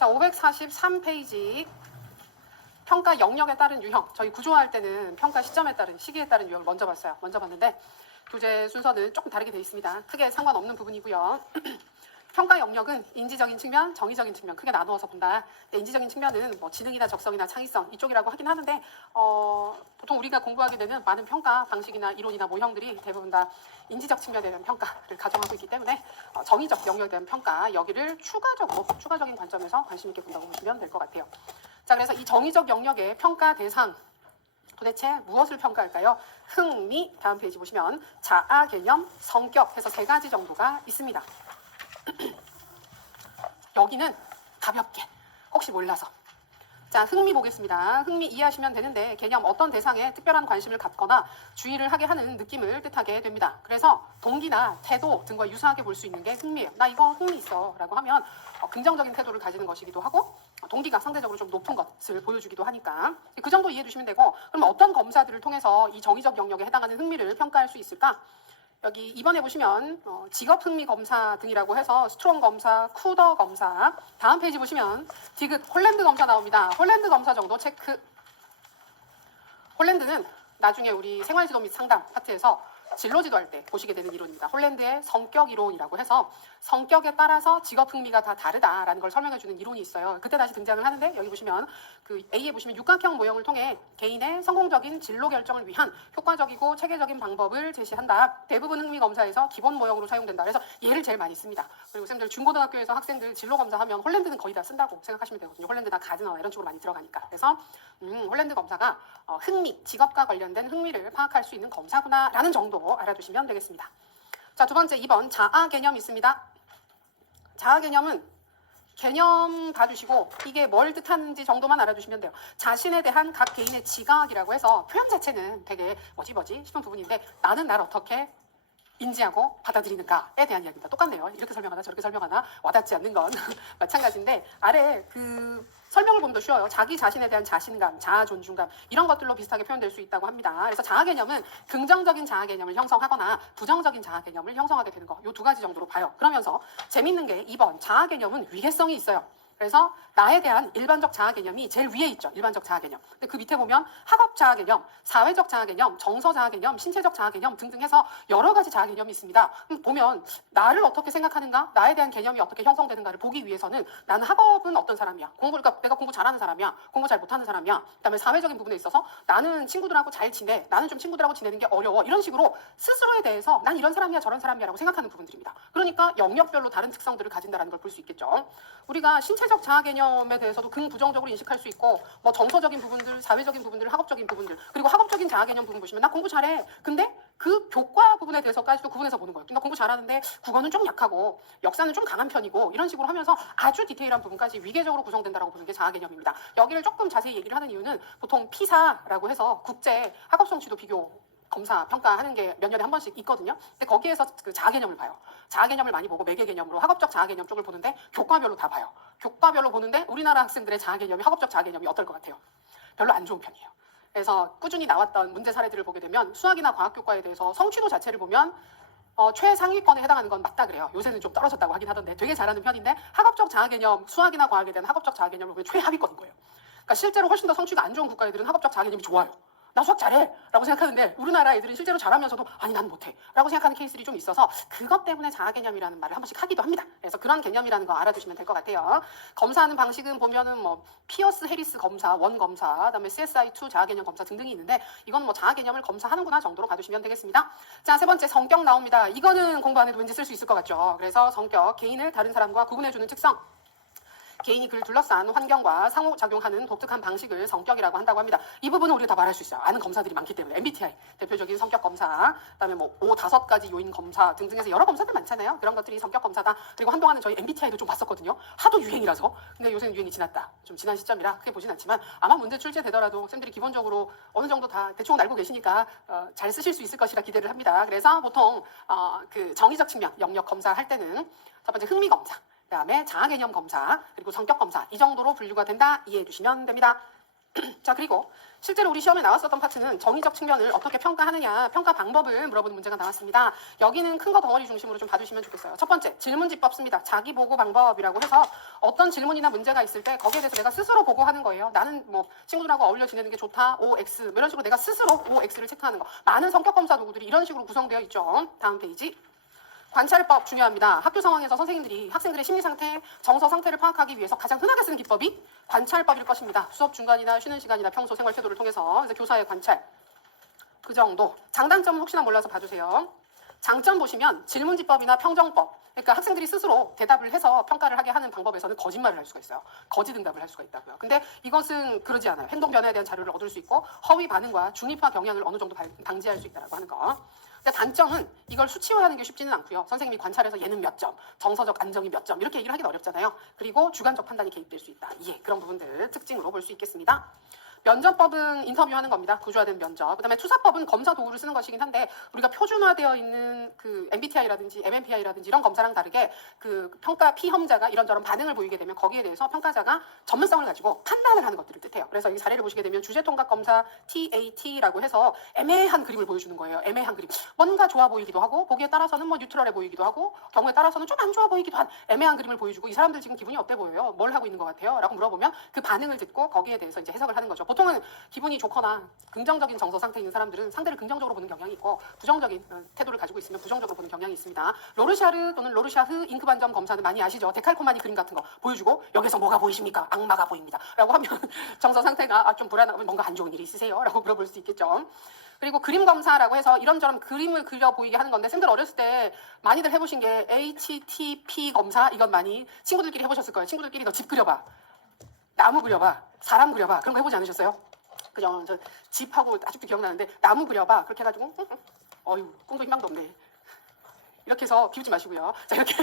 자, 543페이지 평가 영역에 따른 유형. 저희 구조화할 때는 평가 시점에 따른 시기에 따른 유형을 먼저 봤어요. 먼저 봤는데 교재 순서는 조금 다르게 되어 있습니다. 크게 상관없는 부분이고요. 평가 영역은 인지적인 측면, 정의적인 측면 크게 나누어서 본다. 인지적인 측면은 뭐 지능이나 적성이나 창의성 이쪽이라고 하긴 하는데 보통 우리가 공부하게 되는 많은 평가 방식이나 이론이나 모형들이 대부분 다 인지적 측면에 대한 평가를 가정하고 있기 때문에 정의적 영역에 대한 평가 여기를 추가적인 관점에서 관심 있게 본다고 보시면 될 것 같아요. 자, 그래서 이 정의적 영역의 평가 대상 도대체 무엇을 평가할까요? 흥미, 다음 페이지 보시면 자아 개념, 성격 해서 세 가지 정도가 있습니다. 여기는 가볍게 혹시 몰라서 자, 흥미 보겠습니다. 흥미 이해하시면 되는데 개념 어떤 대상에 특별한 관심을 갖거나 주의를 하게 하는 느낌을 뜻하게 됩니다. 그래서 동기나 태도 등과 유사하게 볼 수 있는 게 흥미예요. 나 이거 흥미 있어 라고 하면 긍정적인 태도를 가지는 것이기도 하고 동기가 상대적으로 좀 높은 것을 보여주기도 하니까 그 정도 이해해 주시면 되고, 그럼 어떤 검사들을 통해서 이 정의적 영역에 해당하는 흥미를 평가할 수 있을까? 여기 2번에 보시면 직업 흥미 검사 등이라고 해서 스트롱 검사, 쿠더 검사, 다음 페이지 보시면 디귿 홀랜드 검사 나옵니다. 홀랜드 검사 정도 체크. 홀랜드는 나중에 우리 생활지도 및 상담 파트에서 진로지도 할 때 보시게 되는 이론입니다. 홀랜드의 성격 이론이라고 해서 성격에 따라서 직업 흥미가 다 다르다라는 걸 설명해주는 이론이 있어요. 그때 다시 등장을 하는데 여기 보시면 그 A에 보시면 육각형 모형을 통해 개인의 성공적인 진로 결정을 위한 효과적이고 체계적인 방법을 제시한다. 대부분 흥미 검사에서 기본 모형으로 사용된다. 그래서 얘를 제일 많이 씁니다. 그리고 쌤들 중고등학교에서 학생들 진로 검사하면 홀랜드는 거의 다 쓴다고 생각하시면 되거든요. 홀랜드나 가드너나 이런 쪽으로 많이 들어가니까. 그래서 홀랜드 검사가 흥미, 직업과 관련된 흥미를 파악할 수 있는 검사구나라는 정도 알아두시면 되겠습니다. 자, 두 번째 2번 자아 개념 있습니다. 자아 개념은 개념 봐주시고 이게 뭘 뜻하는지 정도만 알아두시면 돼요. 자신에 대한 각 개인의 지각이라고 해서 표현 자체는 되게 뭐지 싶은 부분인데 나는 나를 어떻게 인지하고 받아들이는가에 대한 이야기입니다. 똑같네요. 이렇게 설명하나 저렇게 설명하나 와닿지 않는 건 마찬가지인데 아래 그 설명을 보면 더 쉬워요. 자기 자신에 대한 자신감, 자아 존중감 이런 것들로 비슷하게 표현될 수 있다고 합니다. 그래서 자아 개념은 긍정적인 자아 개념을 형성하거나 부정적인 자아 개념을 형성하게 되는 거, 이 두 가지 정도로 봐요. 그러면서 재밌는 게 2번 자아 개념은 위계성이 있어요. 그래서 나에 대한 일반적 자아 개념이 제일 위에 있죠. 일반적 자아 개념. 근데 그 밑에 보면 학업 자아 개념, 사회적 자아 개념, 정서 자아 개념, 신체적 자아 개념 등등 해서 여러 가지 자아 개념이 있습니다. 보면 나를 어떻게 생각하는가, 나에 대한 개념이 어떻게 형성되는가를 보기 위해서는 나는 학업은 어떤 사람이야, 그러니까 내가 공부 잘하는 사람이야, 공부 잘 못하는 사람이야, 그다음에 사회적인 부분에 있어서 나는 친구들하고 잘 지내, 나는 좀 친구들하고 지내는 게 어려워, 이런 식으로 스스로에 대해서 난 이런 사람이야 저런 사람이야라고 생각하는 부분들입니다. 그러니까 영역별로 다른 특성들을 가진다는 걸 볼 수 있겠죠. 우리가 신체적 자아 개념에 대해서도 긍부정적으로 인식할 수 있고 뭐 정서적인 부분들, 사회적인 부분들, 학업적인 부분들, 그리고 학업적인 자아 개념 부분 보시면 나 공부 잘해. 근데 그 교과 부분에 대해서까지도 구분해서 보는 거예요. 나 공부 잘하는데 국어는 좀 약하고 역사는 좀 강한 편이고 이런 식으로 하면서 아주 디테일한 부분까지 위계적으로 구성된다라고 보는 게 자아 개념입니다. 여기를 조금 자세히 얘기를 하는 이유는 보통 피사라고 해서 국제 학업 성취도 비교 검사, 평가하는 게 몇 년에 한 번씩 있거든요. 근데 거기에서 그 자아 개념을 봐요. 자아 개념을 많이 보고 매개 개념으로 학업적 자아 개념 쪽을 보는데 교과별로 다 봐요. 교과별로 보는데 우리나라 학생들의 자아 개념이 학업적 자아 개념이 어떨 것 같아요? 별로 안 좋은 편이에요. 그래서 꾸준히 나왔던 문제 사례들을 보게 되면 수학이나 과학 교과에 대해서 성취도 자체를 보면 최상위권에 해당하는 건 맞다 그래요. 요새는 좀 떨어졌다고 하긴 하던데 되게 잘하는 편인데 학업적 자아 개념, 수학이나 과학에 대한 학업적 자아 개념을 보면 최하위권인 거예요. 그러니까 실제로 훨씬 더 성취가 안 좋은 국가 애들은 학업적 자아 개념이 좋아요. 나 수학 잘해 라고 생각하는데 우리나라 애들은 실제로 잘하면서도 아니 난 못해 라고 생각하는 케이스들이 좀 있어서 그것 때문에 자아 개념이라는 말을 한 번씩 하기도 합니다. 그래서 그런 개념이라는 거 알아두시면 될 것 같아요. 검사하는 방식은 보면은 뭐 피어스 해리스 검사, 원 검사, 그다음에 CSI2 자아 개념 검사 등등이 있는데 이건 뭐 자아 개념을 검사하는구나 정도로 봐두시면 되겠습니다. 자, 세 번째 성격 나옵니다. 이거는 공부 안 해도 왠지 쓸 수 있을 것 같죠. 그래서 성격, 개인을 다른 사람과 구분해주는 특성, 개인이 그를 둘러싼 환경과 상호작용하는 독특한 방식을 성격이라고 한다고 합니다. 이 부분은 우리가 다 말할 수 있어요. 아는 검사들이 많기 때문에. MBTI 대표적인 성격 검사, 그다음에 뭐 5-5가지 요인 검사 등등해서 여러 검사들 많잖아요. 그런 것들이 성격 검사다. 그리고 한동안은 저희 MBTI도 좀 봤었거든요. 하도 유행이라서. 근데 요새는 유행이 지났다. 좀 지난 시점이라 크게 보진 않지만 아마 문제 출제되더라도 쌤들이 기본적으로 어느 정도 다 대충 알고 계시니까 잘 쓰실 수 있을 것이라 기대를 합니다. 그래서 보통 그 정의적 측면 영역 검사할 때는 첫 번째 흥미 검사, 그다음에 자아 개념 검사, 그리고 성격 검사 이 정도로 분류가 된다 이해해 주시면 됩니다. 자, 그리고 실제로 우리 시험에 나왔었던 파트는 정의적 측면을 어떻게 평가하느냐, 평가 방법을 물어보는 문제가 나왔습니다. 여기는 큰 거 덩어리 중심으로 좀 봐주시면 좋겠어요. 첫 번째, 질문지법 씁니다. 자기보고 방법이라고 해서 어떤 질문이나 문제가 있을 때 거기에 대해서 내가 스스로 보고하는 거예요. 나는 뭐 친구들하고 어울려 지내는 게 좋다, OX, 뭐 이런 식으로 내가 스스로 OX를 체크하는 거. 많은 성격검사 도구들이 이런 식으로 구성되어 있죠. 다음 페이지. 관찰법 중요합니다. 학교 상황에서 선생님들이 학생들의 심리 상태, 정서 상태를 파악하기 위해서 가장 흔하게 쓰는 기법이 관찰법일 것입니다. 수업 중간이나 쉬는 시간이나 평소 생활 태도를 통해서 그래서 교사의 관찰. 그 정도. 장단점은 혹시나 몰라서 봐주세요. 장점 보시면 질문지법이나 평정법, 그러니까 학생들이 스스로 대답을 해서 평가를 하게 하는 방법에서는 거짓말을 할 수가 있어요. 거짓 응답을 할 수가 있다고요. 근데 이것은 그러지 않아요. 행동 변화에 대한 자료를 얻을 수 있고 허위 반응과 중립화 경향을 어느 정도 방지할 수 있다고 하는 거. 근데 단점은 이걸 수치화하는 게 쉽지는 않고요. 선생님이 관찰해서 얘는 몇 점, 정서적 안정이 몇 점 이렇게 얘기를 하기는 어렵잖아요. 그리고 주관적 판단이 개입될 수 있다. 예, 그런 부분들 특징으로 볼 수 있겠습니다. 면접법은 인터뷰하는 겁니다. 구조화된 면접. 그다음에 투사법은 검사 도구를 쓰는 것이긴 한데 우리가 표준화되어 있는 그 MBTI라든지 MMPI라든지 이런 검사랑 다르게 그 평가 피험자가 이런저런 반응을 보이게 되면 거기에 대해서 평가자가 전문성을 가지고 판단을 하는 것들을 뜻해요. 그래서 여기 사례를 보시게 되면 주제통합검사 TAT라고 해서 애매한 그림을 보여주는 거예요. 애매한 그림. 뭔가 좋아 보이기도 하고 보기에 따라서는 뭐 뉴트럴해 보이기도 하고 경우에 따라서는 좀 안 좋아 보이기도 한 애매한 그림을 보여주고 이 사람들 지금 기분이 어때 보여요? 뭘 하고 있는 것 같아요? 라고 물어보면 그 반응을 듣고 거기에 대해서 이제 해석을 하는 거죠. 보통은 기분이 좋거나 긍정적인 정서 상태에 있는 사람들은 상대를 긍정적으로 보는 경향이 있고 부정적인 태도를 가지고 있으면 부정적으로 보는 경향이 있습니다. 로르샤르 또는 로르샤흐 잉크 반점 검사는 많이 아시죠? 데칼코마니 그림 같은 거 보여주고 여기서 뭐가 보이십니까? 악마가 보입니다. 라고 하면 정서 상태가 좀 불안하고 뭔가 안 좋은 일이 있으세요? 라고 물어볼 수 있겠죠. 그리고 그림 검사라고 해서 이런저런 그림을 그려 보이게 하는 건데 쌤들 어렸을 때 많이들 해보신 게 HTP 검사 이건 많이 친구들끼리 해보셨을 거예요. 친구들끼리 너 집 그려봐. 나무 그려봐. 사람 그려봐. 그런 거 해보지 않으셨어요? 그죠? 저 집하고 아직도 기억나는데 나무 그려봐. 그렇게 해가지고 어휴 꿈도 희망도 없네. 이렇게 해서 비우지 마시고요. 자 이렇게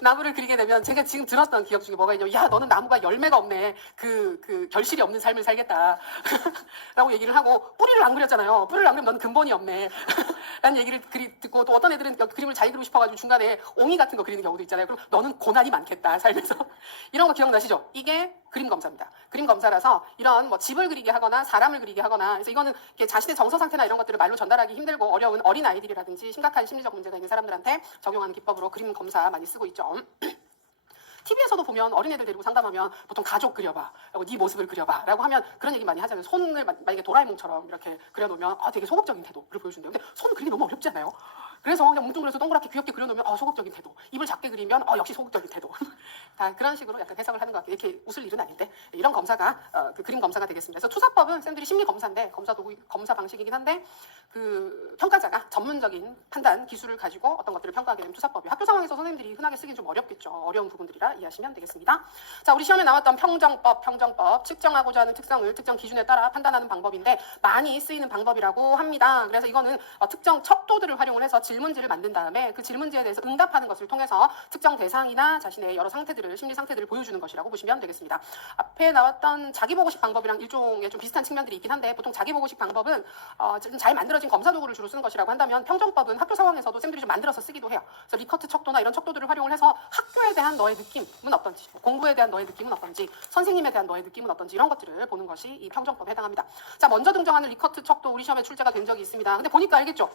나무를 그리게 되면 제가 지금 들었던 기억 중에 뭐가 있냐면 야 너는 나무가 열매가 없네. 그 결실이 없는 삶을 살겠다. 라고 얘기를 하고 뿌리를 안 그렸잖아요. 뿌리를 안 그리면 너는 근본이 없네. 라는 얘기를 듣고 또 어떤 애들은 그림을 잘 그리고 싶어가지고 중간에 옹이 같은 거 그리는 경우도 있잖아요. 그럼 너는 고난이 많겠다 살면서. 이런 거 기억나시죠? 이게 그림 검사입니다. 그림 검사라서 이런 뭐 집을 그리게 하거나 사람을 그리게 하거나 그래서 이거는 자신의 정서 상태나 이런 것들을 말로 전달하기 힘들고 어려운 어린 아이들이라든지 심각한 심리적 문제가 있는 사람들한테 적용하는 기법으로 그림 검사 많이 쓰고 있죠. TV에서도 보면 어린애들 데리고 상담하면 보통 가족 그려봐, 라고 네 모습을 그려봐 라고 하면 그런 얘기 많이 하잖아요. 손을 만약에 도라에몽처럼 이렇게 그려놓으면 되게 소극적인 태도를 보여준대요. 근데 손 그리기 너무 어렵지 않아요? 그래서 그냥 뭉뚱그려서 동그랗게 귀엽게 그려놓으면 소극적인 태도. 입을 작게 그리면 역시 소극적인 태도. 다 그런 식으로 약간 해석을 하는 것 같아요. 이렇게 웃을 일은 아닌데 이런 검사가 그 그림 검사가 되겠습니다. 그래서 투사법은 쌤들이 심리 검사인데 검사 도구 검사 방식이긴 한데 그 평가자가 전문적인 판단 기술을 가지고 어떤 것들을 평가하게 되면 투사법이 학교 상황에서 선생님들이 흔하게 쓰긴 좀 어렵겠죠. 어려운 부분들이라 이해하시면 되겠습니다. 자 우리 시험에 나왔던 평정법 측정하고자 하는 특성을 특정 기준에 따라 판단하는 방법인데 많이 쓰이는 방법이라고 합니다. 그래서 이거는 특정 척도들을 활용을 해서 질문지를 만든 다음에 그 질문지에 대해서 응답하는 것을 통해서 특정 대상이나 자신의 여러 상태들을 심리 상태들을 보여주는 것이라고 보시면 되겠습니다. 앞에 나왔던 자기보고식 방법이랑 일종의 좀 비슷한 측면들이 있긴 한데 보통 자기보고식 방법은 좀 잘 만들어진 검사 도구를 주로 쓰는 것이라고 한다면 평정법은 학교 상황에서도 쌤들이 좀 만들어서 쓰기도 해요. 그래서 리커트 척도나 이런 척도들을 활용을 해서 학교에 대한 너의 느낌은 어떤지, 공부에 대한 너의 느낌은 어떤지, 선생님에 대한 너의 느낌은 어떤지 이런 것들을 보는 것이 이 평정법에 해당합니다. 자 먼저 등장하는 리커트 척도 우리 시험에 출제가 된 적이 있습니다. 근데 보니까 알겠죠?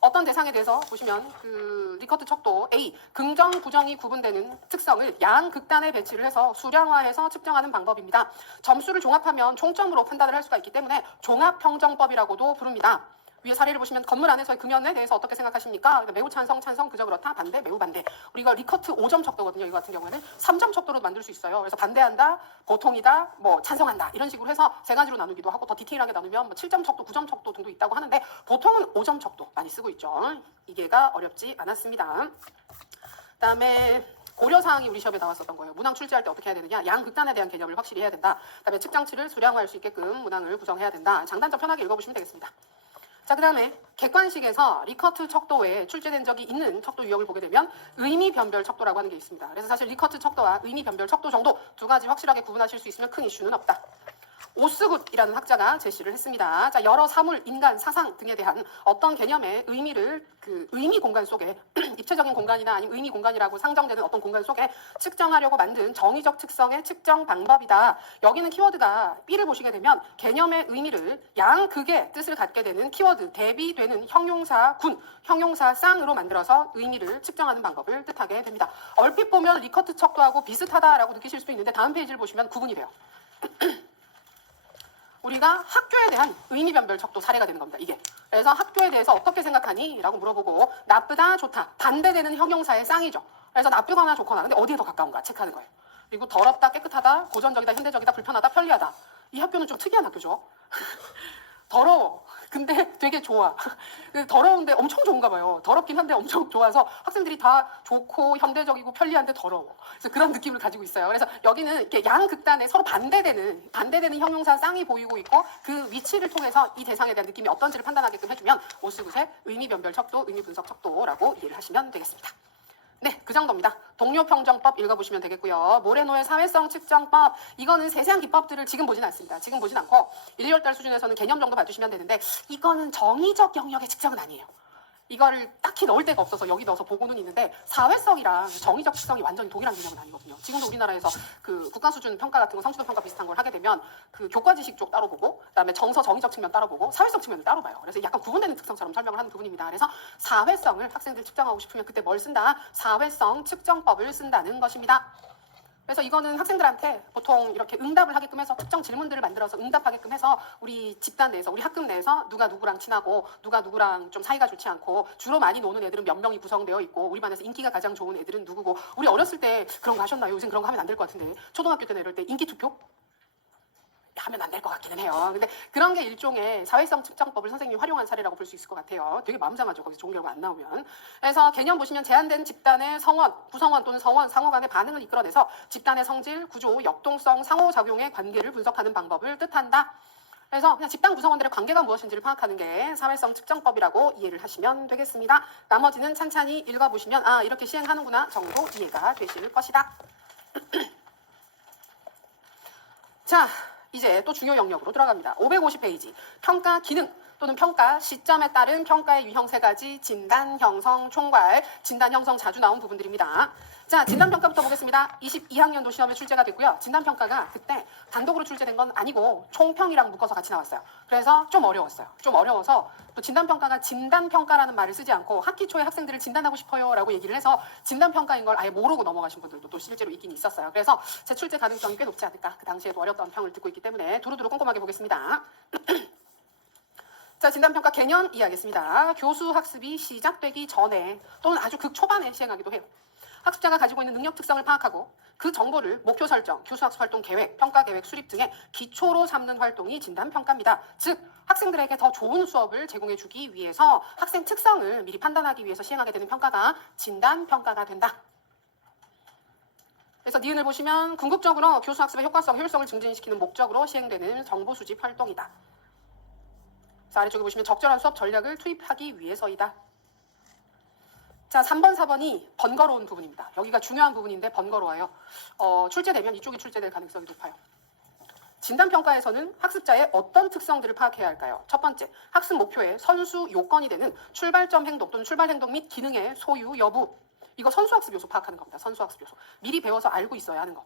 어떤 대상에 대해서 보시면 그 리커트 척도 A 긍정 부정이 구분되는 특성을 양극단에 배치를 해서 수량화해서 측정하는 방법입니다. 점수를 종합하면 총점으로 판단을 할 수가 있기 때문에 종합평정법이라고도 부릅니다. 위에 사례를 보시면 건물 안에서의 금연에 대해서 어떻게 생각하십니까? 매우 찬성, 그저 그렇다, 반대, 매우 반대. 우리가 리커트 5점 척도거든요. 이거 같은 경우에는 3점 척도로 만들 수 있어요. 그래서 반대한다, 보통이다, 뭐 찬성한다 이런 식으로 해서 세 가지로 나누기도 하고 더 디테일하게 나누면 뭐 7점 척도, 9점 척도 등도 있다고 하는데 보통은 5점 척도 많이 쓰고 있죠. 이게가 어렵지 않았습니다. 그다음에 고려사항이 우리 시험에 나왔었던 거예요. 문항 출제할 때 어떻게 해야 되느냐. 양극단에 대한 개념을 확실히 해야 된다. 그다음에 측정치를 수량화할 수 있게끔 문항을 구성해야 된다. 장단점 편하게 읽어보시면 되겠습니다. 자, 그 다음에 객관식에서 리커트 척도 외에 출제된 적이 있는 척도 유형을 보게 되면 의미 변별 척도라고 하는 게 있습니다. 그래서 사실 리커트 척도와 의미 변별 척도 정도 두 가지 확실하게 구분하실 수 있으면 큰 이슈는 없다. 오스굿이라는 학자가 제시를 했습니다. 자, 여러 사물, 인간, 사상 등에 대한 어떤 개념의 의미를 그 의미 공간 속에 입체적인 공간이나 아니면 의미 공간이라고 상정되는 어떤 공간 속에 측정하려고 만든 정의적 특성의 측정 방법이다. 여기는 키워드가 B를 보시게 되면 개념의 의미를 양극의 뜻을 갖게 되는 키워드 대비되는 형용사 군, 형용사 쌍으로 만들어서 의미를 측정하는 방법을 뜻하게 됩니다. 얼핏 보면 리커트 척도하고 비슷하다라고 느끼실 수도 있는데 다음 페이지를 보시면 구분이 돼요. 우리가 학교에 대한 의미 변별 척도 사례가 되는 겁니다. 이게. 그래서 학교에 대해서 어떻게 생각하니? 라고 물어보고 나쁘다, 좋다. 반대되는 형용사의 쌍이죠. 그래서 나쁘거나 좋거나. 근데 어디에 더 가까운가 체크하는 거예요. 그리고 더럽다, 깨끗하다, 고전적이다, 현대적이다, 불편하다, 편리하다. 이 학교는 좀 특이한 학교죠. 더러워. 근데 되게 좋아. 더러운데 엄청 좋은가 봐요. 더럽긴 한데 엄청 좋아서 학생들이 다 좋고 현대적이고 편리한데 더러워. 그래서 그런 느낌을 가지고 있어요. 그래서 여기는 이렇게 양극단에 서로 반대되는 형용사 쌍이 보이고 있고 그 위치를 통해서 이 대상에 대한 느낌이 어떤지를 판단하게끔 해주면 오스굿의 의미 변별 척도, 의미 분석 척도라고 이해를 하시면 되겠습니다. 네, 그 정도입니다. 동료평정법 읽어보시면 되겠고요. 모레노의 사회성 측정법, 이거는 세세한 기법들을 지금 보진 않습니다. 지금 보진 않고 1, 2월달 수준에서는 개념 정도 봐주시면 되는데 이거는 정의적 영역의 측정은 아니에요. 이거를 딱히 넣을 데가 없어서 여기 넣어서 보고는 있는데 사회성이랑 정의적 특성이 완전히 동일한 개념은 아니거든요. 지금도 우리나라에서 그 국가 수준 평가 같은 거, 성취도 평가 비슷한 걸 하게 되면 그 교과 지식 쪽 따로 보고 그다음에 정서 정의적 측면 따로 보고 사회성 측면을 따로 봐요. 그래서 약간 구분되는 특성처럼 설명을 하는 부분입니다. 그래서 사회성을 학생들 측정하고 싶으면 그때 뭘 쓴다? 사회성 측정법을 쓴다는 것입니다. 그래서 이거는 학생들한테 보통 이렇게 응답을 하게끔 해서 특정 질문들을 만들어서 응답하게끔 해서 우리 집단 내에서, 우리 학급 내에서 누가 누구랑 친하고 누가 누구랑 좀 사이가 좋지 않고 주로 많이 노는 애들은 몇 명이 구성되어 있고 우리 반에서 인기가 가장 좋은 애들은 누구고 우리 어렸을 때 그런 거 하셨나요? 요즘 그런 거 하면 안 될 것 같은데 초등학교 때나 이럴 때 인기 투표? 하면 안 될 것 같기는 해요. 근데 그런 게 일종의 사회성 측정법을 선생님이 활용한 사례라고 볼 수 있을 것 같아요. 되게 마음상하죠. 거기서 좋은 결과 안 나오면. 그래서 개념 보시면 제한된 집단의 성원, 구성원 또는 성원, 상호 간의 반응을 이끌어내서 집단의 성질, 구조, 역동성, 상호작용의 관계를 분석하는 방법을 뜻한다. 그래서 그냥 집단 구성원들의 관계가 무엇인지를 파악하는 게 사회성 측정법이라고 이해를 하시면 되겠습니다. 나머지는 찬찬히 읽어보시면 아, 이렇게 시행하는구나 정도 이해가 되실 것이다. 자, 이제 또 중요 영역으로 들어갑니다. 550페이지. 평가 기능 또는 평가 시점에 따른 평가의 유형 세 가지 진단, 형성, 총괄. 진단, 형성 자주 나온 부분들입니다. 자, 진단평가부터 보겠습니다. 22학년도 시험에 출제가 됐고요. 진단평가가 그때 단독으로 출제된 건 아니고 총평이랑 묶어서 같이 나왔어요. 그래서 좀 어려웠어요. 좀 어려워서 또 진단평가가 진단평가라는 말을 쓰지 않고 학기 초에 학생들을 진단하고 싶어요 라고 얘기를 해서 진단평가인 걸 아예 모르고 넘어가신 분들도 또 실제로 있긴 있었어요. 그래서 재출제 가능성이 꽤 높지 않을까. 그 당시에도 어렵던 평을 듣고 있기 때문에 두루두루 꼼꼼하게 보겠습니다. 자, 진단평가 개념 이해하겠습니다. 교수 학습이 시작되기 전에 또는 아주 극초반에 시행하기도 해요. 학습자가 가지고 있는 능력 특성을 파악하고 그 정보를 목표 설정, 교수 학습 활동 계획, 평가 계획 수립 등의 기초로 삼는 활동이 진단평가입니다. 즉, 학생들에게 더 좋은 수업을 제공해주기 위해서 학생 특성을 미리 판단하기 위해서 시행하게 되는 평가가 진단평가가 된다. 그래서 니은을 보시면 궁극적으로 교수 학습의 효과성, 효율성을 증진시키는 목적으로 시행되는 정보 수집 활동이다. 그래서 아래쪽에 보시면 적절한 수업 전략을 투입하기 위해서이다. 자, 3번, 4번이 번거로운 부분입니다. 여기가 중요한 부분인데 번거로워요. 출제되면 이쪽이 출제될 가능성이 높아요. 진단평가에서는 학습자의 어떤 특성들을 파악해야 할까요? 첫 번째, 학습 목표의 선수 요건이 되는 출발점 행동 또는 출발 행동 및 기능의 소유 여부. 이거 선수학습 요소 파악하는 겁니다. 선수학습 요소. 미리 배워서 알고 있어야 하는 거.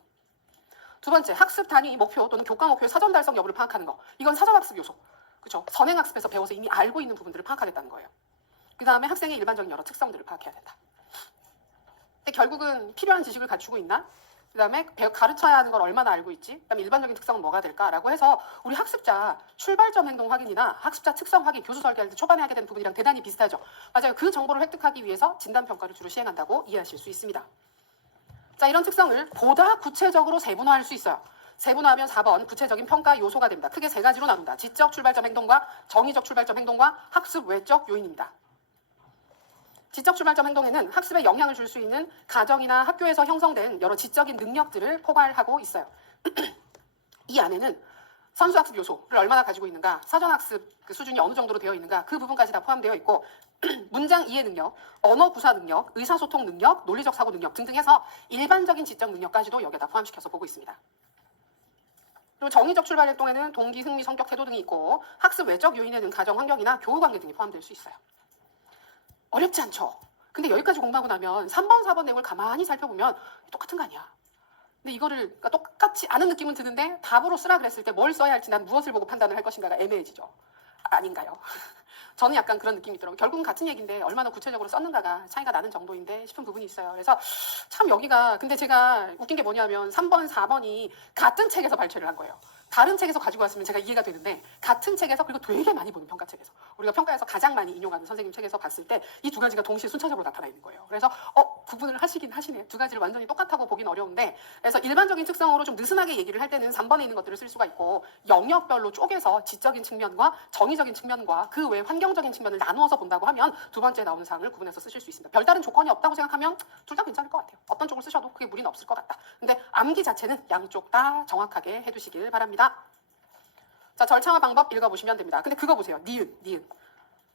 두 번째, 학습 단위 목표 또는 교과 목표의 사전 달성 여부를 파악하는 거. 이건 사전학습 요소. 그렇죠? 선행학습에서 배워서 이미 알고 있는 부분들을 파악하겠다는 거예요. 그 다음에 학생의 일반적인 여러 특성들을 파악해야 된다. 근데 결국은 필요한 지식을 갖추고 있나? 그 다음에 가르쳐야 하는 걸 얼마나 알고 있지? 그 다음에 일반적인 특성은 뭐가 될까라고 해서 우리 학습자 출발점 행동 확인이나 학습자 특성 확인, 교수 설계할 때 초반에 하게 되는 부분이랑 대단히 비슷하죠. 맞아요. 그 정보를 획득하기 위해서 진단평가를 주로 시행한다고 이해하실 수 있습니다. 자, 이런 특성을 보다 구체적으로 세분화할 수 있어요. 세분화하면 4번 구체적인 평가 요소가 됩니다. 크게 세 가지로 나눈다. 지적 출발점 행동과 정의적 출발점 행동과 학습 외적 요인입니다. 지적 출발점 행동에는 학습에 영향을 줄 수 있는 가정이나 학교에서 형성된 여러 지적인 능력들을 포괄하고 있어요. 이 안에는 선수학습 요소를 얼마나 가지고 있는가, 사전학습 그 수준이 어느 정도로 되어 있는가, 그 부분까지 다 포함되어 있고 문장 이해 능력, 언어 구사 능력, 의사소통 능력, 논리적 사고 능력 등등 해서 일반적인 지적 능력까지도 여기에다 포함시켜서 보고 있습니다. 그리고 정의적 출발 활동에는 동기, 흥미, 성격, 태도 등이 있고 학습 외적 요인에는 가정 환경이나 교우 관계 등이 포함될 수 있어요. 어렵지 않죠? 근데 여기까지 공부하고 나면 3번, 4번 내용을 가만히 살펴보면 똑같은 거 아니야. 근데 이거를 그러니까 똑같이 아는 느낌은 드는데 답으로 쓰라 그랬을 때 뭘 써야 할지 난 무엇을 보고 판단을 할 것인가가 애매해지죠. 아닌가요? 저는 약간 그런 느낌이 있더라고요. 결국은 같은 얘기인데 얼마나 구체적으로 썼는가가 차이가 나는 정도인데 싶은 부분이 있어요. 그래서 참 여기가 근데 제가 웃긴 게 뭐냐면 3번, 4번이 같은 책에서 발췌를 한 거예요. 다른 책에서 가지고 왔으면 제가 이해가 되는데 같은 책에서 그리고 되게 많이 보는 평가책에서 우리가 평가에서 가장 많이 인용하는 선생님 책에서 봤을 때 이 두 가지가 동시에 순차적으로 나타나 있는 거예요. 그래서 구분을 하시긴 하시네. 두 가지를 완전히 똑같다고 보긴 어려운데 그래서 일반적인 특성으로 좀 느슨하게 얘기를 할 때는 3번에 있는 것들을 쓸 수가 있고 영역별로 쪼개서 지적인 측면과 정의적인 측면과 그 외 환경적인 측면을 나누어서 본다고 하면 두 번째 나오는 사항을 구분해서 쓰실 수 있습니다. 별다른 조건이 없다고 생각하면 둘 다 괜찮을 것 같아요. 어떤 쪽을 쓰셔도 크게 무리는 없을 것 같다. 근데 암기 자체는 양쪽 다 정확하게 해두시길 바랍니다. 자, 절차와 방법 읽어보시면 됩니다. 근데 그거 보세요. 니은.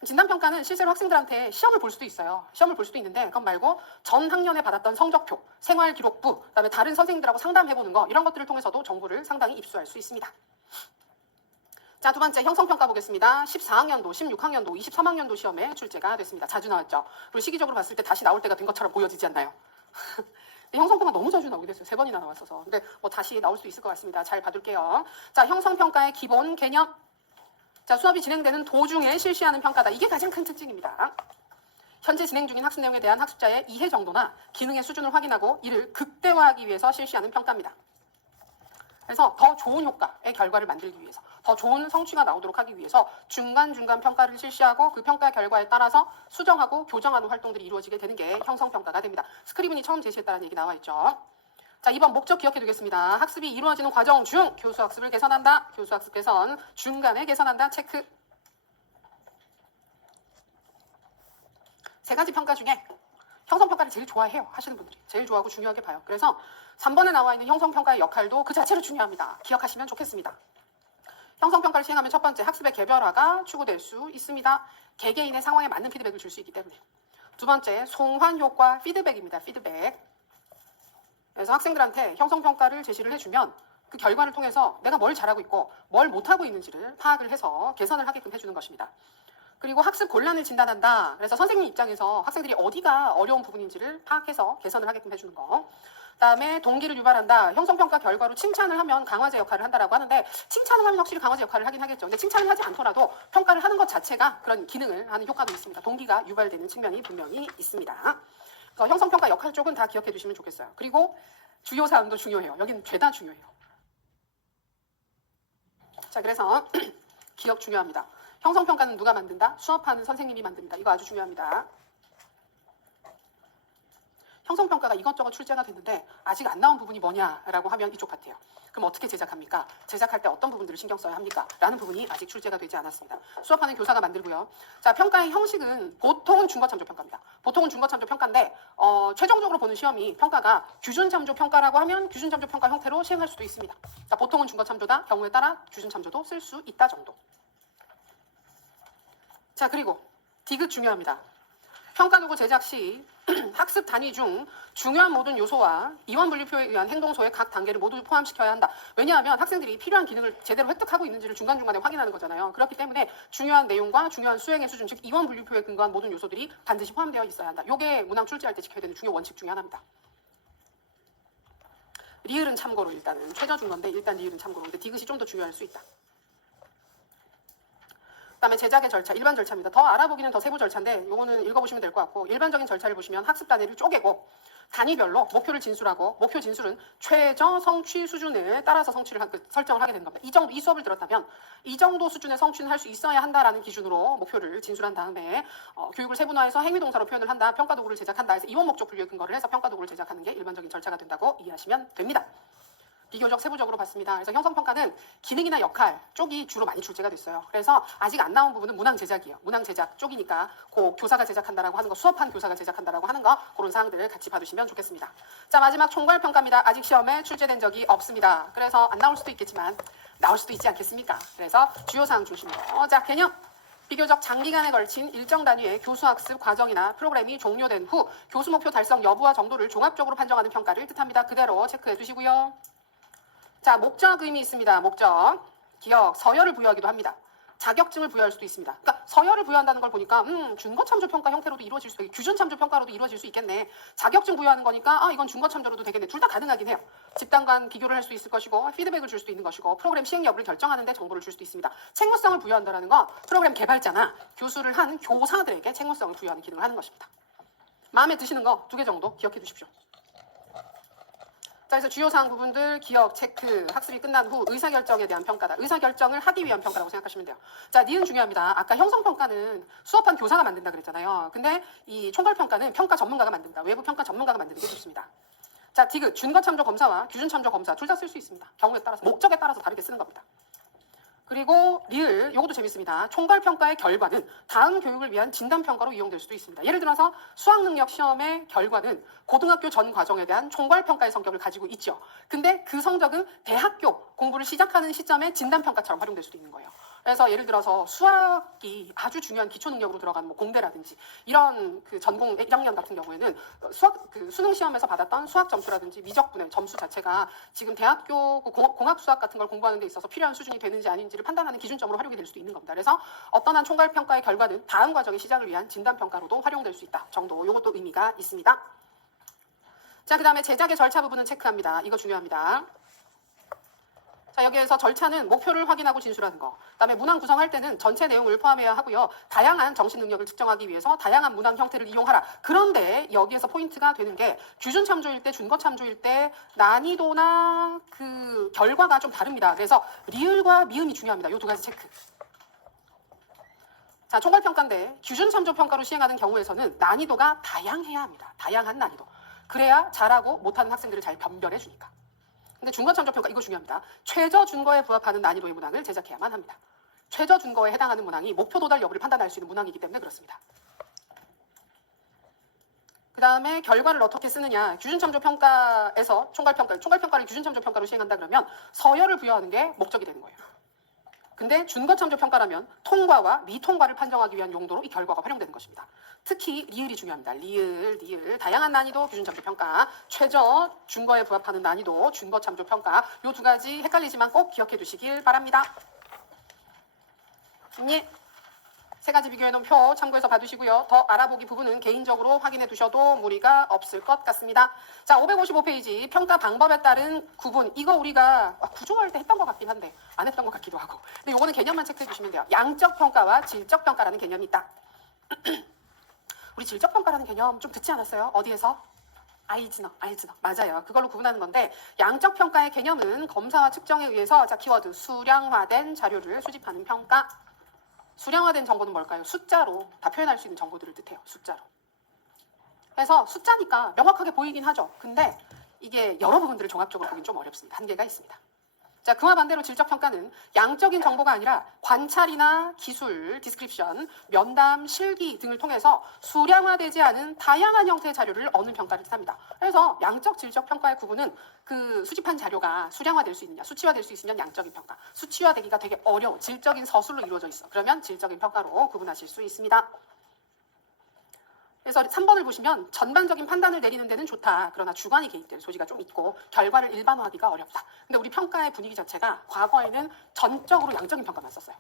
진단평가는 실제로 학생들한테 시험을 볼 수도 있어요. 시험을 볼 수도 있는데 그건 말고 전 학년에 받았던 성적표, 생활기록부, 그다음에 다른 선생님들하고 상담해보는 거 이런 것들을 통해서도 정보를 상당히 입수할 수 있습니다. 자, 두 번째 형성평가 보겠습니다. 14학년도, 16학년도, 23학년도 시험에 출제가 됐습니다. 자주 나왔죠. 그리고 시기적으로 봤을 때 다시 나올 때가 된 것처럼 보여지지 않나요? 형성평가 너무 자주 나오게 됐어요. 3번이나 나왔어서. 근데 뭐 다시 나올 수 있을 것 같습니다. 잘 봐둘게요. 자, 형성평가의 기본 개념. 자, 수업이 진행되는 도중에 실시하는 평가다. 이게 가장 큰 특징입니다. 현재 진행 중인 학습 내용에 대한 학습자의 이해 정도나 기능의 수준을 확인하고 이를 극대화하기 위해서 실시하는 평가입니다. 그래서 더 좋은 효과의 결과를 만들기 위해서 더 좋은 성취가 나오도록 하기 위해서 중간중간 평가를 실시하고 그 평가 결과에 따라서 수정하고 교정하는 활동들이 이루어지게 되는 게 형성평가가 됩니다. 스크리븐이 처음 제시했다는 얘기 나와 있죠. 자, 2번 목적 기억해 두겠습니다. 학습이 이루어지는 과정 중 교수 학습을 개선한다. 교수 학습 개선. 중간에 개선한다. 체크. 세 가지 평가 중에 형성평가를 제일 좋아해요. 하시는 분들이. 제일 좋아하고 중요하게 봐요. 그래서 3번에 나와 있는 형성평가의 역할도 그 자체로 중요합니다. 기억하시면 좋겠습니다. 형성평가를 시행하면 첫 번째, 학습의 개별화가 추구될 수 있습니다. 개개인의 상황에 맞는 피드백을 줄 수 있기 때문에. 두 번째, 송환 효과 피드백입니다. 피드백. 그래서 학생들한테 형성평가를 제시를 해주면 그 결과를 통해서 내가 뭘 잘하고 있고 뭘 못하고 있는지를 파악을 해서 개선을 하게끔 해주는 것입니다. 그리고 학습 곤란을 진단한다. 그래서 선생님 입장에서 학생들이 어디가 어려운 부분인지를 파악해서 개선을 하게끔 해주는 거. 그다음에 동기를 유발한다. 형성평가 결과로 칭찬을 하면 강화제 역할을 한다라고 하는데 칭찬을 하면 확실히 강화제 역할을 하긴 하겠죠. 근데 칭찬을 하지 않더라도 평가를 하는 것 자체가 그런 기능을 하는 효과도 있습니다. 동기가 유발되는 측면이 분명히 있습니다. 그래서 형성평가 역할 쪽은 다 기억해 두시면 좋겠어요. 그리고 주요 사항도 중요해요. 여기는 죄다 중요해요. 자, 그래서 기억 중요합니다. 형성평가는 누가 만든다? 수업하는 선생님이 만듭니다. 이거 아주 중요합니다. 형성평가가 이것저것 출제가 됐는데 아직 안 나온 부분이 뭐냐라고 하면 이쪽 같아요. 그럼 어떻게 제작합니까? 제작할 때 어떤 부분들을 신경 써야 합니까? 라는 부분이 아직 출제가 되지 않았습니다. 수업하는 교사가 만들고요. 자, 평가의 형식은 보통은 준거참조평가입니다. 보통은 준거참조평가인데 최종적으로 보는 시험이 평가가 규준참조평가라고 하면 규준참조평가 형태로 시행할 수도 있습니다. 자, 보통은 준거참조다. 경우에 따라 규준참조도 쓸 수 있다 정도. 자, 그리고 디귿 중요합니다. 평가도구 제작 시 학습 단위 중 중요한 모든 요소와 이원 분류표에 의한 행동소의 각 단계를 모두 포함시켜야 한다. 왜냐하면 학생들이 필요한 기능을 제대로 획득하고 있는지를 중간중간에 확인하는 거잖아요. 그렇기 때문에 중요한 내용과 중요한 수행의 수준, 즉 이원 분류표에 근거한 모든 요소들이 반드시 포함되어 있어야 한다. 이게 문항 출제할 때 지켜야 되는 중요 원칙 중에 하나입니다. 리을은 참고로 일단은 최저준 건데 일단 리을은 참고로. 근데 디귿이 좀 더 중요할 수 있다. 그다음에 제작의 절차, 일반 절차입니다. 더 알아보기는 더 세부 절차인데 이거는 읽어보시면 될 것 같고 일반적인 절차를 보시면 학습 단위를 쪼개고 단위별로 목표를 진술하고 목표 진술은 최저 성취 수준에 따라서 설정을 하게 되는 겁니다. 이 수업을 들었다면 이 정도 수준의 성취는 할 수 있어야 한다라는 기준으로 목표를 진술한 다음에 교육을 세분화해서 행위동사로 표현을 한다. 평가도구를 제작한다 해서 이원 목적 분류에 근거를 해서 평가도구를 제작하는 게 일반적인 절차가 된다고 이해하시면 됩니다. 비교적 세부적으로 봤습니다. 그래서 형성평가는 기능이나 역할 쪽이 주로 많이 출제가 됐어요. 그래서 아직 안 나온 부분은 문항 제작이에요. 문항 제작 쪽이니까 그 교사가 제작한다라고 하는 거, 수업한 교사가 제작한다라고 하는 거 그런 사항들을 같이 봐두시면 좋겠습니다. 자, 마지막 총괄평가입니다. 아직 시험에 출제된 적이 없습니다. 그래서 안 나올 수도 있겠지만 나올 수도 있지 않겠습니까? 그래서 주요 사항 중심으로. 자, 개념. 비교적 장기간에 걸친 일정 단위의 교수학습 과정이나 프로그램이 종료된 후 교수 목표 달성 여부와 정도를 종합적으로 판정하는 평가를 뜻합니다. 그대로 체크해 두시고요. 자, 목적 의미 있습니다. 목적. 기억, 서열을 부여하기도 합니다. 자격증을 부여할 수도 있습니다. 그러니까 서열을 부여한다는 걸 보니까 준거참조평가 형태로도 이루어질 수 있고 규준참조평가로도 이루어질 수 있겠네. 자격증 부여하는 거니까 이건 준거참조로도 되겠네. 둘 다 가능하긴 해요. 집단 간 비교를 할 수 있을 것이고 피드백을 줄 수도 있는 것이고 프로그램 시행 여부를 결정하는 데 정보를 줄 수도 있습니다. 책무성을 부여한다는 건 프로그램 개발자나 교수를 한 교사들에게 책무성을 부여하는 기능을 하는 것입니다. 마음에 드시는 거 2개 정도 기억해 두십시오. 자, 그래서 주요사항 부분들 기억, 체크, 학습이 끝난 후 의사결정에 대한 평가다. 의사결정을 하기 위한 평가라고 생각하시면 돼요. 자, 니은 중요합니다. 아까 형성평가는 수업한 교사가 만든다 그랬잖아요. 근데 이 총괄평가는 평가 전문가가 만든다. 외부 평가 전문가가 만드는 게 좋습니다. 자, 디귿, 준거참조 검사와 규준참조 검사 둘 다 쓸 수 있습니다. 경우에 따라서, 목적에 따라서 다르게 쓰는 겁니다. 그리고 리을, 요것도 재밌습니다. 총괄평가의 결과는 다음 교육을 위한 진단평가로 이용될 수도 있습니다. 예를 들어서 수학능력 시험의 결과는 고등학교 전 과정에 대한 총괄평가의 성격을 가지고 있죠. 근데 그 성적은 대학교 공부를 시작하는 시점에 진단평가처럼 활용될 수도 있는 거예요. 그래서 예를 들어서 수학이 아주 중요한 기초능력으로 들어간 뭐 공대라든지 이런 그 전공 1학년 같은 경우에는 수능 시험에서 받았던 수학 점수라든지 미적분의 점수 자체가 지금 대학교 공학 수학 같은 걸 공부하는 데 있어서 필요한 수준이 되는지 아닌지를 판단하는 기준점으로 활용이 될 수도 있는 겁니다. 그래서 어떤 한 총괄평가의 결과는 다음 과정의 시작을 위한 진단평가로도 활용될 수 있다 정도, 이것도 의미가 있습니다. 자, 그 다음에 제작의 절차 부분은 체크합니다. 이거 중요합니다. 자, 여기에서 절차는 목표를 확인하고 진술하는 거. 그다음에 문항 구성할 때는 전체 내용을 포함해야 하고요. 다양한 정신 능력을 측정하기 위해서 다양한 문항 형태를 이용하라. 그런데 여기에서 포인트가 되는 게 규준 참조일 때, 준거 참조일 때 난이도나 그 결과가 좀 다릅니다. 그래서 리을과 미음이 중요합니다. 이 2가지 체크. 자, 총괄평가인데 규준 참조 평가로 시행하는 경우에서는 난이도가 다양해야 합니다. 다양한 난이도. 그래야 잘하고 못하는 학생들을 잘 변별해 주니까. 근데 준거참조평가 이거 중요합니다. 최저 준거에 부합하는 난이도의 문항을 제작해야만 합니다. 최저 준거에 해당하는 문항이 목표 도달 여부를 판단할 수 있는 문항이기 때문에 그렇습니다. 그 다음에 결과를 어떻게 쓰느냐. 규준참조평가에서 총괄평가를 규준참조평가로 시행한다 그러면 서열을 부여하는 게 목적이 되는 거예요. 근데 준거참조평가라면 통과와 미통과를 판정하기 위한 용도로 이 결과가 활용되는 것입니다. 특히 리을이 중요합니다. 리을. 다양한 난이도 규준참조평가, 최저 준거에 부합하는 난이도 준거참조평가, 이 2가지 헷갈리지만 꼭 기억해 두시길 바랍니다. 예. 3가지 비교해놓은 표 참고해서 봐두시고요. 더 알아보기 부분은 개인적으로 확인해 두셔도 무리가 없을 것 같습니다. 자, 555페이지 평가 방법에 따른 구분. 이거 우리가 구조할 때 했던 것 같긴 한데 안 했던 것 같기도 하고. 근데 요거는 개념만 체크해 주시면 돼요. 양적 평가와 질적 평가라는 개념이 있다. 우리 질적 평가라는 개념 좀 듣지 않았어요? 어디에서? 아이즈너. 맞아요. 그걸로 구분하는 건데 양적 평가의 개념은 검사와 측정에 의해서 자, 키워드 수량화된 자료를 수집하는 평가. 수량화된 정보는 뭘까요? 숫자로 다 표현할 수 있는 정보들을 뜻해요. 숫자로. 그래서 숫자니까 명확하게 보이긴 하죠. 근데 이게 여러 부분들을 종합적으로 보긴 좀 어렵습니다. 한계가 있습니다. 자, 그와 반대로 질적평가는 양적인 정보가 아니라 관찰이나 기술, 디스크립션, 면담, 실기 등을 통해서 수량화되지 않은 다양한 형태의 자료를 얻는 평가를 뜻합니다. 그래서 양적, 질적 평가의 구분은 그 수집한 자료가 수량화될 수 있느냐, 수치화될 수 있으면 양적인 평가, 수치화되기가 되게 어려워, 질적인 서술로 이루어져 있어. 그러면 질적인 평가로 구분하실 수 있습니다. 그래서 3번을 보시면 전반적인 판단을 내리는 데는 좋다. 그러나 주관이 개입될 소지가 좀 있고 결과를 일반화하기가 어렵다. 근데 우리 평가의 분위기 자체가 과거에는 전적으로 양적인 평가만 썼어요.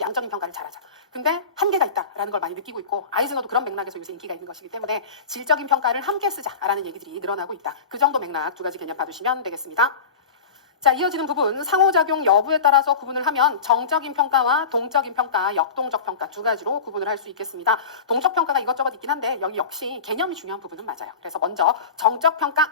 양적인 평가를 잘하자. 근데 한계가 있다라는 걸 많이 느끼고 있고 아이즈너도 그런 맥락에서 요새 인기가 있는 것이기 때문에 질적인 평가를 함께 쓰자라는 얘기들이 늘어나고 있다. 그 정도 맥락 2가지 개념 봐두시면 되겠습니다. 자, 이어지는 부분 상호작용 여부에 따라서 구분을 하면 정적인 평가와 동적인 평가, 역동적 평가 2가지로 구분을 할 수 있겠습니다. 동적 평가가 이것저것 있긴 한데 여기 역시 개념이 중요한 부분은 맞아요. 그래서 먼저 정적 평가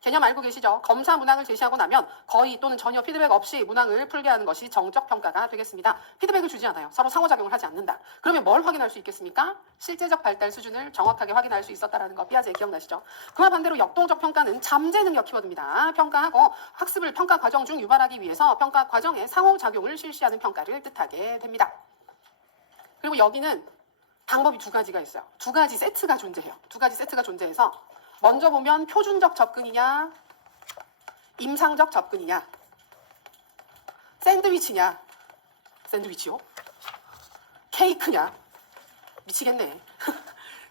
개념 알고 계시죠? 검사 문항을 제시하고 나면 거의 또는 전혀 피드백 없이 문항을 풀게 하는 것이 정적 평가가 되겠습니다. 피드백을 주지 않아요. 서로 상호작용을 하지 않는다. 그러면 뭘 확인할 수 있겠습니까? 실제적 발달 수준을 정확하게 확인할 수 있었다는 거 삐아제 기억나시죠? 그와 반대로 역동적 평가는 잠재 능력 키워드입니다. 평가하고 학습을 평가 과정 중 유발하기 위해서 평가 과정에 상호작용을 실시하는 평가를 뜻하게 됩니다. 그리고 여기는 방법이 2가지가 있어요. 2가지 세트가 존재해요. 2가지 세트가 존재해서 먼저 보면 표준적 접근이냐, 임상적 접근이냐, 샌드위치냐, 샌드위치요? 케이크냐, 미치겠네.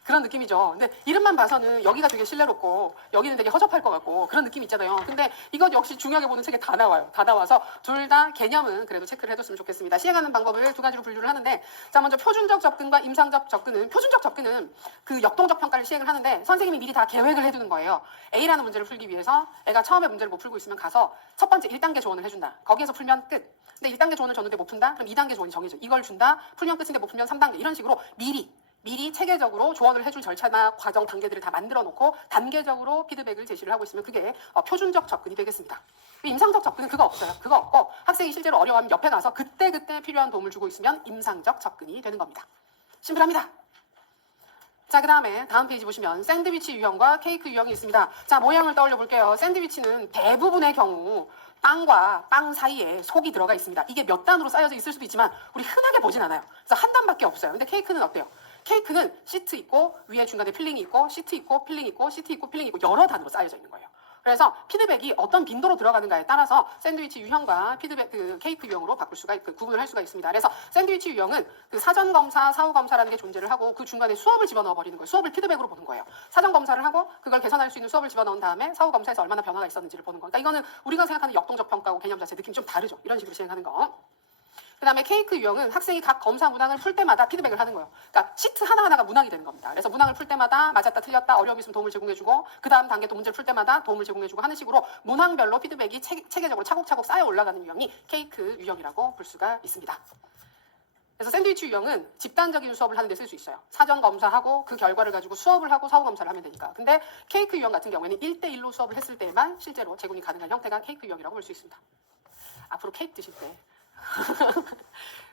그런 느낌이죠. 근데 이름만 봐서는 여기가 되게 신뢰롭고 여기는 되게 허접할 것 같고 그런 느낌 있잖아요. 근데 이것 역시 중요하게 보는 책에 다 나와요. 다 나와서 둘 다 개념은 그래도 체크를 해뒀으면 좋겠습니다. 시행하는 방법을 두 가지로 분류를 하는데, 자, 먼저 표준적 접근과 임상적 접근은, 표준적 접근은 그 역동적 평가를 시행을 하는데 선생님이 미리 다 계획을 해두는 거예요. A라는 문제를 풀기 위해서 애가 처음에 문제를 못 풀고 있으면 가서 첫 번째 1단계 조언을 해준다. 거기에서 풀면 끝. 근데 1단계 조언을 줬는데 못 푼다? 그럼 2단계 조언이 정해져. 이걸 준다. 풀면 끝인데 못 풀면 3단계. 이런 식으로 미리 체계적으로 조언을 해줄 절차나 과정 단계들을 다 만들어 놓고 단계적으로 피드백을 제시를 하고 있으면 그게 표준적 접근이 되겠습니다. 임상적 접근은 그거 없어요. 그거 없고 학생이 실제로 어려워하면 옆에 가서 그때 필요한 도움을 주고 있으면 임상적 접근이 되는 겁니다. 심플합니다. 자, 그 다음에 다음 페이지 보시면 샌드위치 유형과 케이크 유형이 있습니다. 자, 모양을 떠올려 볼게요. 샌드위치는 대부분의 경우 빵과 빵 사이에 속이 들어가 있습니다. 이게 몇 단으로 쌓여져 있을 수도 있지만 우리 흔하게 보진 않아요. 그래서 한 단밖에 없어요. 근데 케이크는 어때요? 케이크는 시트 있고 위에 중간에 필링이 있고 시트 있고 필링 있고 시트 있고 필링 있고 여러 단으로 쌓여져 있는 거예요. 그래서 피드백이 어떤 빈도로 들어가는가에 따라서 샌드위치 유형과 피드백 그 케이크 유형으로 바꿀 수가 구분을 할 수가 있습니다. 그래서 샌드위치 유형은 그 사전 검사, 사후 검사라는 게 존재를 하고 그 중간에 수업을 집어넣어 버리는 거예요. 수업을 피드백으로 보는 거예요. 사전 검사를 하고 그걸 개선할 수 있는 수업을 집어넣은 다음에 사후 검사에서 얼마나 변화가 있었는지를 보는 거니까 이거는 우리가 생각하는 역동적 평가하고 개념 자체 느낌이 좀 다르죠. 이런 식으로 진행하는 거. 그 다음에 케이크 유형은 학생이 각 검사 문항을 풀 때마다 피드백을 하는 거예요. 그러니까 시트 하나하나가 문항이 되는 겁니다. 그래서 문항을 풀 때마다 맞았다 틀렸다 어려움이 있으면 도움을 제공해주고 그 다음 단계 또 문제를 풀 때마다 도움을 제공해주고 하는 식으로 문항별로 피드백이 체계적으로 차곡차곡 쌓여 올라가는 유형이 케이크 유형이라고 볼 수가 있습니다. 그래서 샌드위치 유형은 집단적인 수업을 하는 데 쓸 수 있어요. 사전 검사하고 그 결과를 가지고 수업을 하고 사후 검사를 하면 되니까. 근데 케이크 유형 같은 경우에는 1대1로 수업을 했을 때만 실제로 제공이 가능한 형태가 케이크 유형이라고 볼 수 있습니다. 앞으로 케이크 드실 때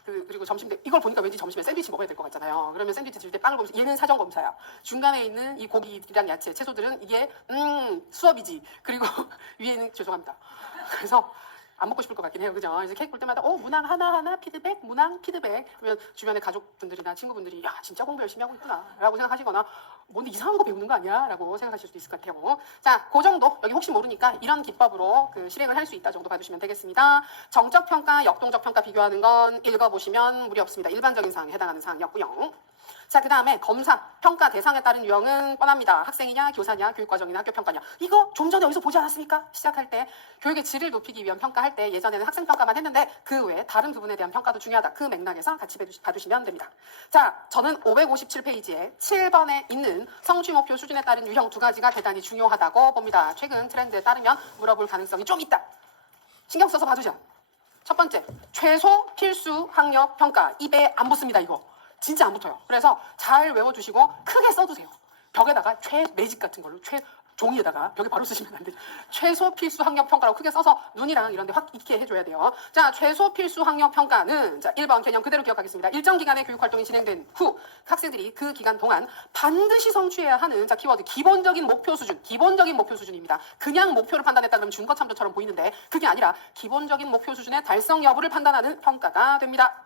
그리고 점심 때 이걸 보니까 왠지 점심에 샌드위치 먹어야 될 것 같잖아요. 그러면 샌드위치 드실 때 빵을 보면서 얘는 사전 검사야. 중간에 있는 이 고기랑 야채, 채소들은 이게 수업이지. 그리고 위에는 죄송합니다. 그래서 안 먹고 싶을 것 같긴 해요. 그죠? 그래서 케이크 볼 때마다 문항 하나하나 피드백, 문항 피드백. 그러면 주변에 가족분들이나 친구분들이 야 진짜 공부 열심히 하고 있구나 라고 생각하시거나 뭔데 이상한 거 배우는 거 아니야? 라고 생각하실 수도 있을 것 같아요. 자, 그 정도 여기 혹시 모르니까 이런 기법으로 실행을 할 수 있다 정도 봐주시면 되겠습니다. 정적 평가, 역동적 평가 비교하는 건 읽어보시면 무리 없습니다. 일반적인 사항에 해당하는 사항이었고요. 자, 그 다음에 검사, 평가 대상에 따른 유형은 뻔합니다. 학생이냐, 교사냐, 교육과정이냐, 학교평가냐. 이거 좀 전에 어디서 보지 않았습니까? 시작할 때 교육의 질을 높이기 위한 평가할 때 예전에는 학생평가만 했는데 그 외에 다른 부분에 대한 평가도 중요하다. 그 맥락에서 같이 봐주시면 됩니다. 자, 저는 557페이지에 7번에 있는 성취 목표 수준에 따른 유형 두 가지가 대단히 중요하다고 봅니다. 최근 트렌드에 따르면 물어볼 가능성이 좀 있다. 신경 써서 봐두자. 첫 번째, 최소 필수 학력 평가. 입에 안 붙습니다, 이거. 진짜 안 붙어요. 그래서 잘 외워두시고 크게 써두세요. 벽에다가 매직 같은 걸로 종이에다가 벽에 바로 쓰시면 안 돼요. 최소 필수 학력 평가라고 크게 써서 눈이랑 이런 데 확 익게 해줘야 돼요. 자, 최소 필수 학력 평가는 자 1번 개념 그대로 기억하겠습니다. 일정 기간의 교육 활동이 진행된 후 학생들이 그 기간 동안 반드시 성취해야 하는 자 키워드 기본적인 목표 수준, 기본적인 목표 수준입니다. 그냥 목표를 판단했다 그러면 준거참조처럼 보이는데 그게 아니라 기본적인 목표 수준의 달성 여부를 판단하는 평가가 됩니다.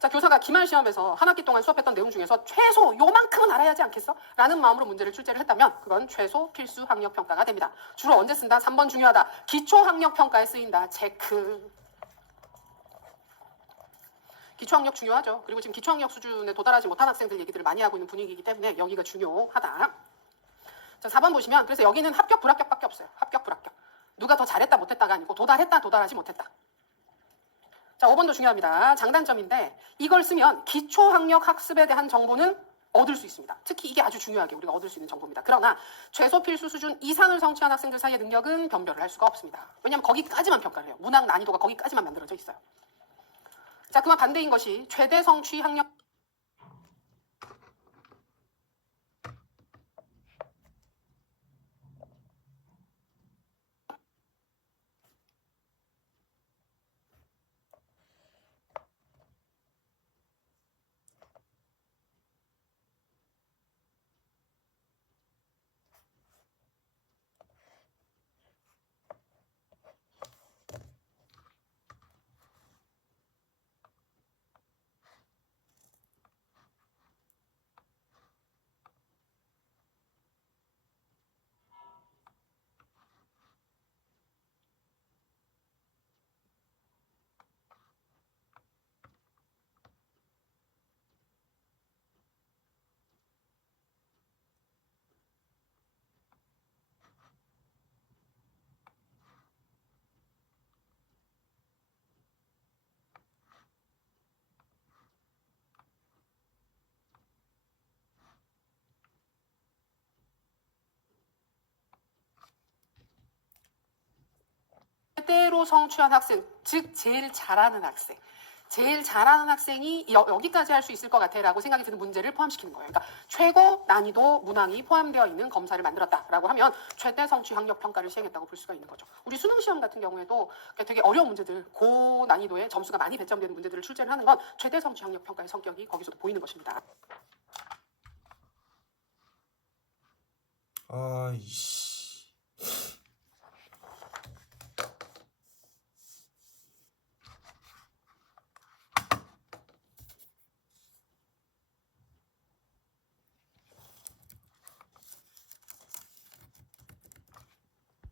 자, 교사가 기말 시험에서 한 학기 동안 수업했던 내용 중에서 최소 요만큼은 알아야 하지 않겠어? 라는 마음으로 문제를 출제를 했다면 그건 최소 필수 학력 평가가 됩니다. 주로 언제 쓴다? 3번 중요하다. 기초 학력 평가에 쓰인다. 체크. 기초학력 중요하죠. 그리고 지금 기초학력 수준에 도달하지 못한 학생들 얘기들을 많이 하고 있는 분위기이기 때문에 여기가 중요하다. 자, 4번 보시면 그래서 여기는 합격, 불합격밖에 없어요. 합격, 불합격. 누가 더 잘했다, 못했다가 아니고 도달했다, 도달하지 못했다. 자, 5번도 중요합니다. 장단점인데 이걸 쓰면 기초학력 학습에 대한 정보는 얻을 수 있습니다. 특히 이게 아주 중요하게 우리가 얻을 수 있는 정보입니다. 그러나 최소 필수 수준 이상을 성취한 학생들 사이의 능력은 변별을 할 수가 없습니다. 왜냐하면 거기까지만 평가를 해요. 문항 난이도가 거기까지만 만들어져 있어요. 자, 그와 반대인 것이 최대 성취 학력 최대로 성취한 학생, 즉 제일 잘하는 학생. 제일 잘하는 학생이 여기까지 할 수 있을 것 같아라고 생각이 드는 문제를 포함시키는 거예요. 그러니까 최고 난이도 문항이 포함되어 있는 검사를 만들었다라고 하면 최대 성취 학력 평가를 시행했다고 볼 수가 있는 거죠. 우리 수능 시험 같은 경우에도 되게 어려운 문제들, 고난이도의 점수가 많이 배점되는 문제들을 출제를 하는 건 최대 성취 학력 평가의 성격이 거기서도 보이는 것입니다. 아이씨.